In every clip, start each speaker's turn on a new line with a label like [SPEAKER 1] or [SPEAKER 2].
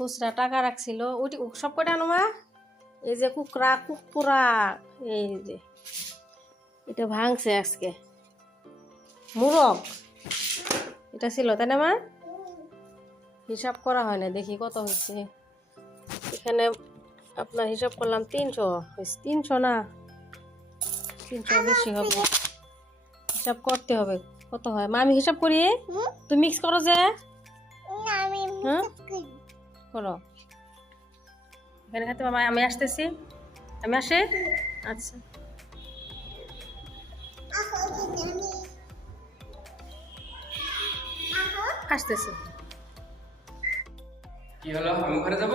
[SPEAKER 1] খুচরা টাকা রাখছিল ওইটি সব কটা আনো মা? এই যে কুকরা কুকুরা এই যে এটা ভাঙছে আজকে। মুরগ এটা ছিল তাই না মা? হিসাব করা হয় না দেখি কত হয়েছে এখানে আপনার হিসাব করলাম তিনশো তিনশো না তিনশো বেশি হবে। হিসাব করতে হবে কত হয়? মা আমি হিসাব করি? তুমি মিক্স করো যে।
[SPEAKER 2] আমি
[SPEAKER 1] হ্যাঁ? করো। এখানে খাতে মামা আমি আসতেছি। আমি আসে? আচ্ছা। আসতেছি।
[SPEAKER 3] কি হলো? আমি ওখানে যাব?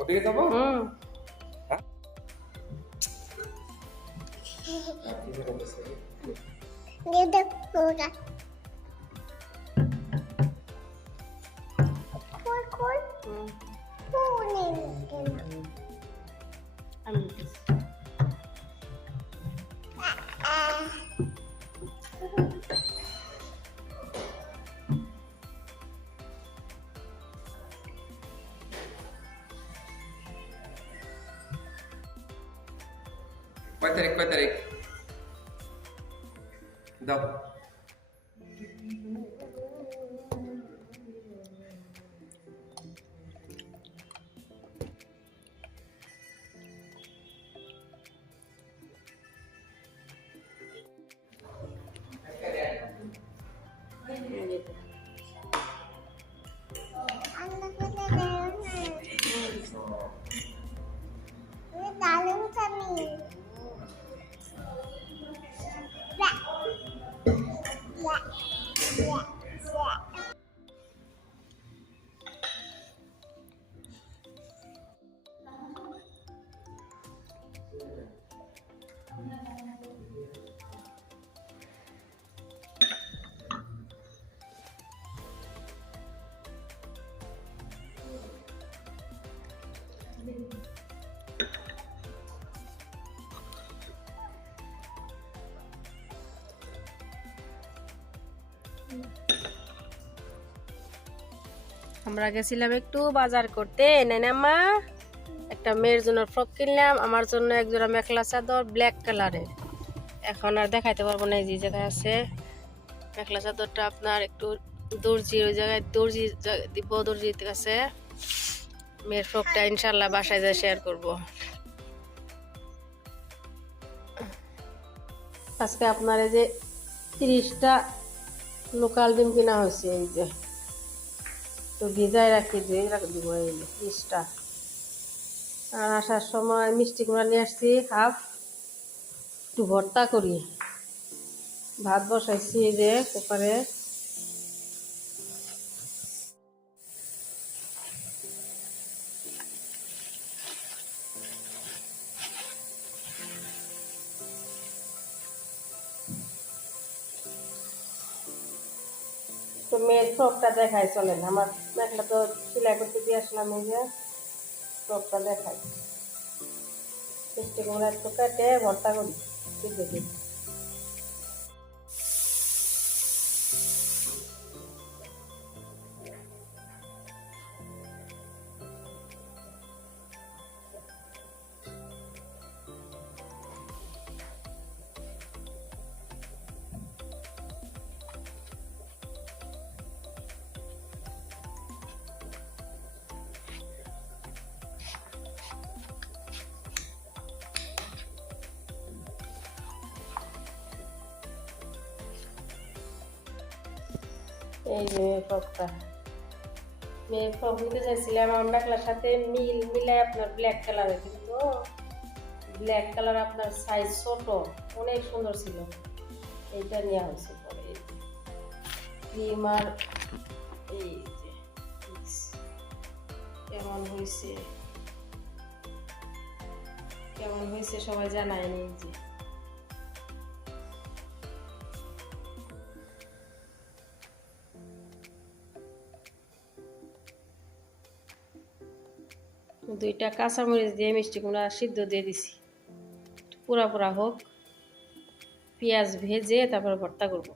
[SPEAKER 3] ওদিকে যাব?
[SPEAKER 1] হুম।
[SPEAKER 2] দিদা ওরা কই কই
[SPEAKER 1] হুম,
[SPEAKER 2] ফোনে কেন
[SPEAKER 1] আমরা গেছিলাম একটু বাজার করতে। মা একটা মেয়ের জন্য ফ্রক কিনলাম, আমার জন্য একজোড়া মেখলা চাদর ব্ল্যাক কালারের এখন আর দেখাইতে পারব না এই যে জায়গায় আছে। মেখলা চাদরটা আপনার একটু দর্জি ওই জায়গায়, দর্জি দিব দর্জির কাছে মেয়ের ফ্রকটা ইনশাল্লাহ বাসায় যায় শেয়ার করব। আজকে আপনার এই যে তিরিশটা লোকাল ডিম কিনা হয়েছে এই যে। তো ভিজায় রাখি দিয়ে রাখি, দিব এই পিসটা আর আসার সময় মিষ্টি কুমড়া নিয়ে আসছি, হাফ। একটু ভর্তা করি। ভাত বসাইছি যে কুকারে। তো মেয়ের ফ্রকটা দেখাই চলেন, আমার মেঘলা তো সেলাই করতে দিয়ে আসলাম এই যে ফ্রকটা দেখাই মিষ্টি কুমড়া তো কেটে ভর্তা করি ঠিক এই যে মেয়ের ফ্রকটা মেয়ের নিতে চাইছিলাম, আমার মেখলার সাথে মিল মিলায় আপনার ব্ল্যাক কালারের কিন্তু ব্ল্যাক কালার আপনার সাইজ ছোট, অনেক সুন্দর ছিল। এইটা নেওয়া হয়েছে পরে ক্রিম আর এই কেমন হয়েছে? কেমন হয়েছে সবাই জানায়নি যে। দুইটা কাঁচামরিচ দিয়ে মিষ্টি কুমড়া সিদ্ধ দিয়ে দিছি। পুরা পুরা হোক, পেঁয়াজ ভেজে তারপর ভর্তা করব।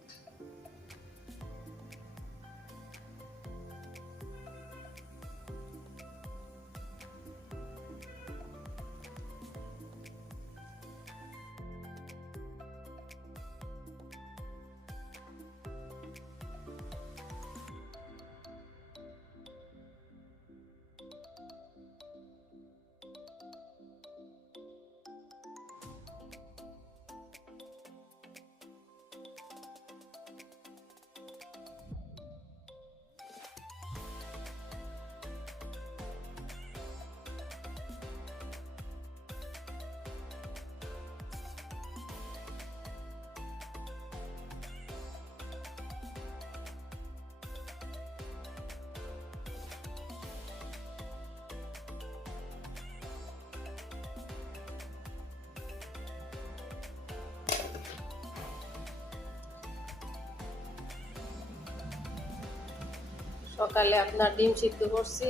[SPEAKER 1] সকালে আপনার ডিম সিদ্ধ করছি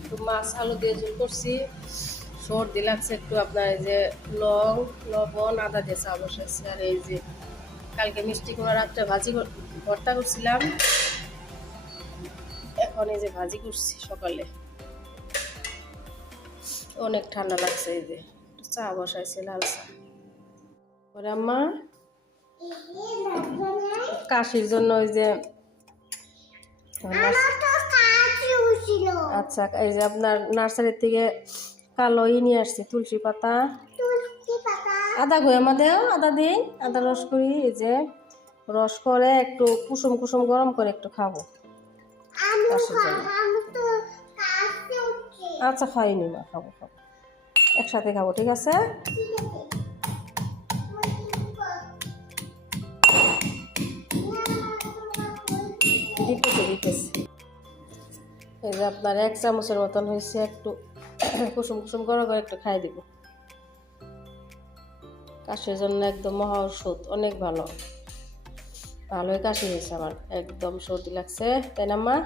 [SPEAKER 1] একটু মাছ, আলু দিয়ে ঝোল করছি। সর্দি লাগছে একটু আপনার এই যে লং, লবণ, আদা দিয়ে চা বসাইছি। আর এই যে কালকে মিষ্টি কুমড়া রাত্রে ভাজি ভর্তা করছিলাম। এখন এই যে ভাজি করছি সকালে। অনেক ঠান্ডা লাগছে এই যে। চা বসাইছি, লাল চা। পরে আম্মা, কাশির জন্য ওই যে
[SPEAKER 2] আমার
[SPEAKER 1] আচ্ছা এই যে আপনার নার্সারির থেকে কালো ই নিয়ে আসছি তুলসী পাতা। আদা ঘুরে দেও আদা দিই আদা রস করি এই যে রস করে একটু কুসুম কুসুম গরম করে একটু খাব। আচ্ছা খাইনি মা খাব খাব। একসাথে খাব
[SPEAKER 2] ঠিক আছে।
[SPEAKER 1] দিতেছি দিতেছি। এই যে আপনার এক চামচের মতন হয়েছে, একটু কুসুম কুসুম গরম করে একটু খাই দিব। কাশির জন্য একদম মহা ওষুধ অনেক ভালো। ভালোই কাশি হয়েছে আমার, একদম সর্দি লাগছে। তাই না, মা?